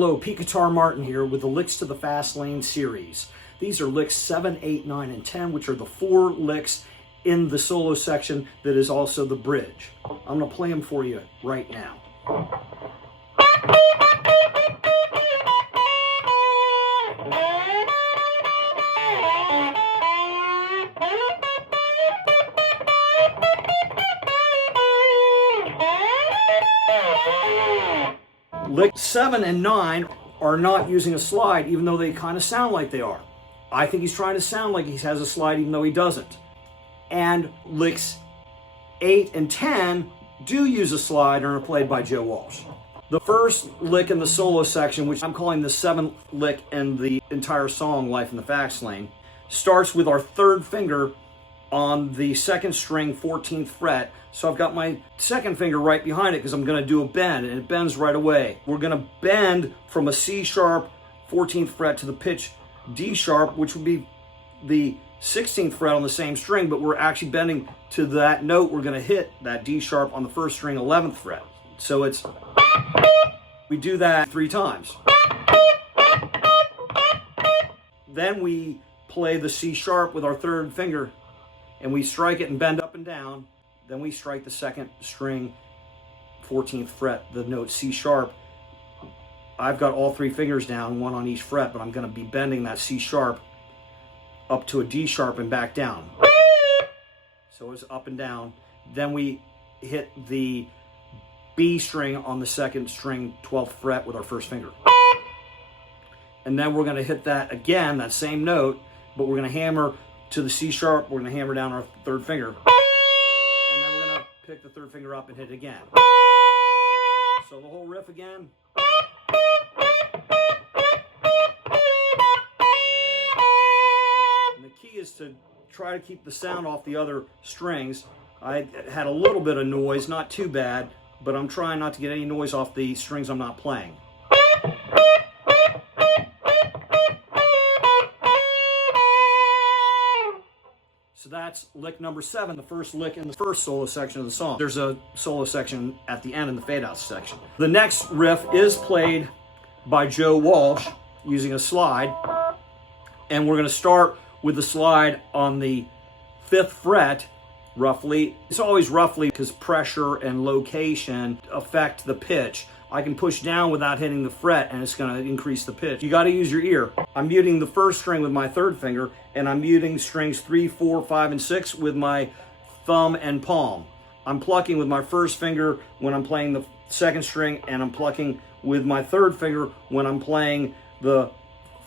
Hello, Pete Guitar Martin here with the Licks to the Fast Lane series. These are licks 7, 8, 9, and 10, which are the 4 licks in the solo section that is also the bridge. I'm going to play them for you right now. Lick 7 and 9 are not using a slide, even though they kind of sound like they are. I think he's trying to sound like he has a slide, even though he doesn't. And licks 8 and 10 do use a slide and are played by Joe Walsh. The first lick in the solo section, which I'm calling the 7th lick in the entire song, Life in the Fast Lane, starts with our 3rd finger on the 2nd string, 14th fret. So I've got my 2nd finger right behind it because I'm going to do a bend, and it bends right away. We're going to bend from a C sharp 14th fret to the pitch D sharp, which would be the 16th fret on the same string, but we're actually bending to that note. We're going to hit that D sharp on the 1st string, 11th fret. So we do that 3 times. Then we play the C sharp with our 3rd finger, and we strike it and bend up and down. Then we strike the 2nd string, 14th fret, the note C sharp. I've got all 3 fingers down, 1 on each fret, but I'm going to be bending that C sharp up to a D sharp and back down. So it's up and down. Then we hit the B string on the 2nd string, 12th fret with our 1st finger. And then we're going to hit that again, that same note, but we're going to hammer to the C sharp. We're going to hammer down our 3rd finger. And then we're going to pick the 3rd finger up and hit it again. So the whole riff again. And the key is to try to keep the sound off the other strings. I had a little bit of noise, not too bad, but I'm trying not to get any noise off the strings I'm not playing. So that's lick number 7, the first lick in the first solo section of the song. There's a solo section at the end in the fade out section. The next riff is played by Joe Walsh using a slide. And we're going to start with the slide on the 5th fret, roughly. It's always roughly because pressure and location affect the pitch. I can push down without hitting the fret, and it's going to increase the pitch. You got to use your ear. I'm muting the 1st string with my 3rd finger, and I'm muting strings 3, 4, 5, and 6 with my thumb and palm. I'm plucking with my 1st finger when I'm playing the 2nd string, and I'm plucking with my 3rd finger when I'm playing the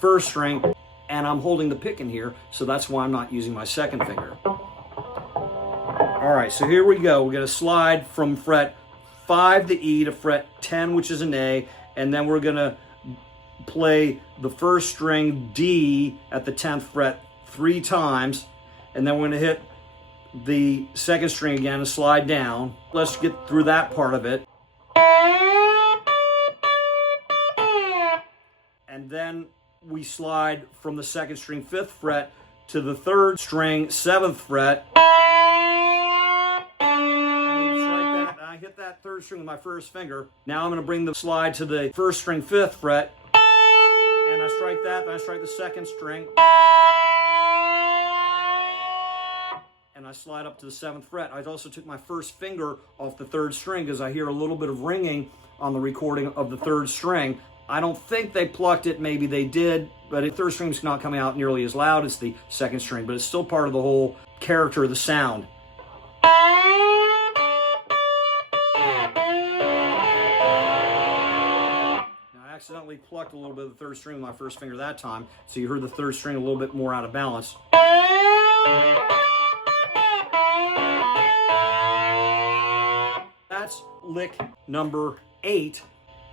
1st string, and I'm holding the pick in here, so that's why I'm not using my 2nd finger. All right, so here we go. We're going to slide from fret 5 to E to fret 10, which is an A, and then we're going to play the 1st string D at the 10th fret 3 times, and then we're going to hit the 2nd string again and slide down. Let's get through that part of it. And then we slide from the 2nd string 5th fret to the 3rd string 7th fret. Hit that 3rd string with my 1st finger. Now I'm going to bring the slide to the 1st string 5th fret, and I strike that, then I strike the 2nd string, and I slide up to the 7th fret. I also took my 1st finger off the 3rd string because I hear a little bit of ringing on the recording of the 3rd string. I don't think they plucked it, maybe they did, but the 3rd string's not coming out nearly as loud as the 2nd string, but it's still part of the whole character of the sound. Accidentally plucked a little bit of the 3rd string with my 1st finger that time, so you heard the 3rd string a little bit more out of balance. That's lick number 8.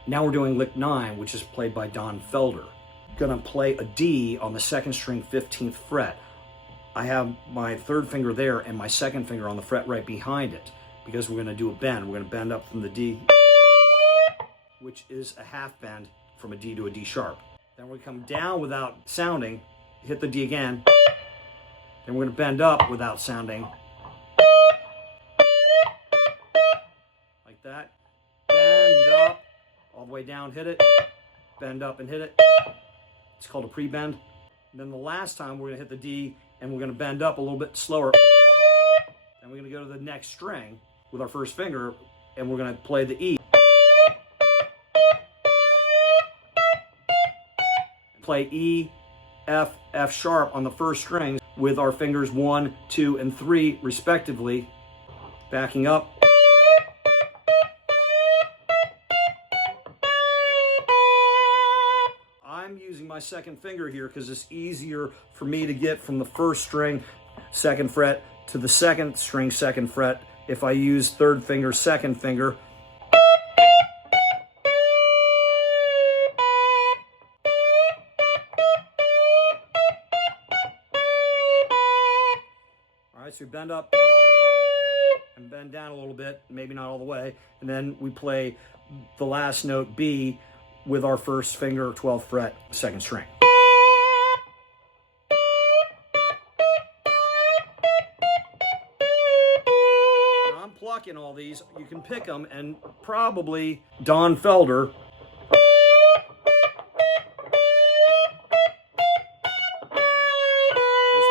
Now we're doing lick 9, which is played by Don Felder. Gonna play a D on the 2nd string 15th fret. I have my 3rd finger there and my 2nd finger on the fret right behind it because we're gonna do a bend. We're gonna bend up from the D, which is a half bend from a D to a D sharp. Then we come down without sounding, hit the D again. Then we're going to bend up without sounding. Like that. Bend up, all the way down, hit it. bend up and hit it. It's called a pre-bend. And then the last time we're gonna hit the D and we're gonna bend up a little bit slower. And we're gonna go to the next string with our first finger and we're gonna play the E. Play E, F, F sharp on the first string with our fingers 1, 2, and 3 respectively. Backing up. I'm using my second finger here because it's easier for me to get from the first string, second fret, to the second string, second fret. If I use third finger, second finger. All right, so we bend up and bend down a little bit, maybe not all the way, and then we play the last note B with our first finger, 12th fret, second string. Now I'm plucking all these. You can pick them, and probably Don Felder is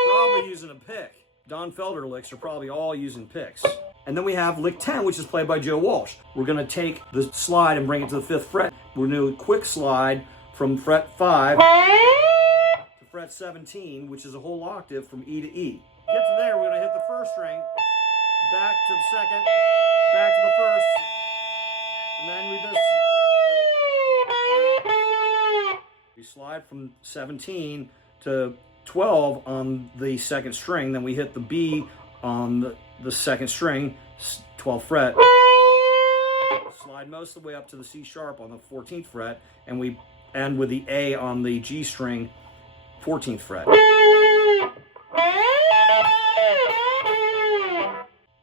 probably using a pick. Don Felder licks are probably all using picks. And then we have lick 10, which is played by Joe Walsh. We're gonna take the slide and bring it to the 5th fret. We're gonna do a quick slide from fret 5 to fret 17, which is a whole octave from E to E. Get to there, we're gonna hit the first string, back to the second, back to the first, and then we slide from 17 to 12 on the second string, then we hit the B on the second string, 12th fret, slide most of the way up to the C sharp on the 14th fret, and we end with the A on the G string, 14th fret.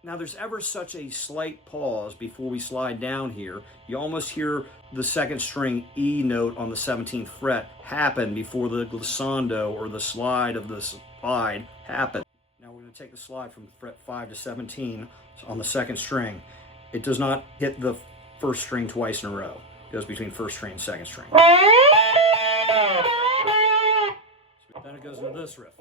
Now there's ever such a slight pause before we slide down here. You almost hear the second string E note on the 17th fret happen before the glissando or the slide of the slide happen. Now we're going to take the slide from fret 5 to 17 on the second string. It does not hit the first string twice in a row. It goes between first string and second string. Then it goes into this riff.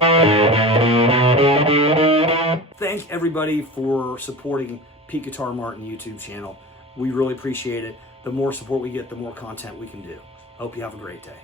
Thank everybody for supporting Pete Guitar Martin YouTube channel. We really appreciate it. The more support we get, the more content we can do. Hope you have a great day.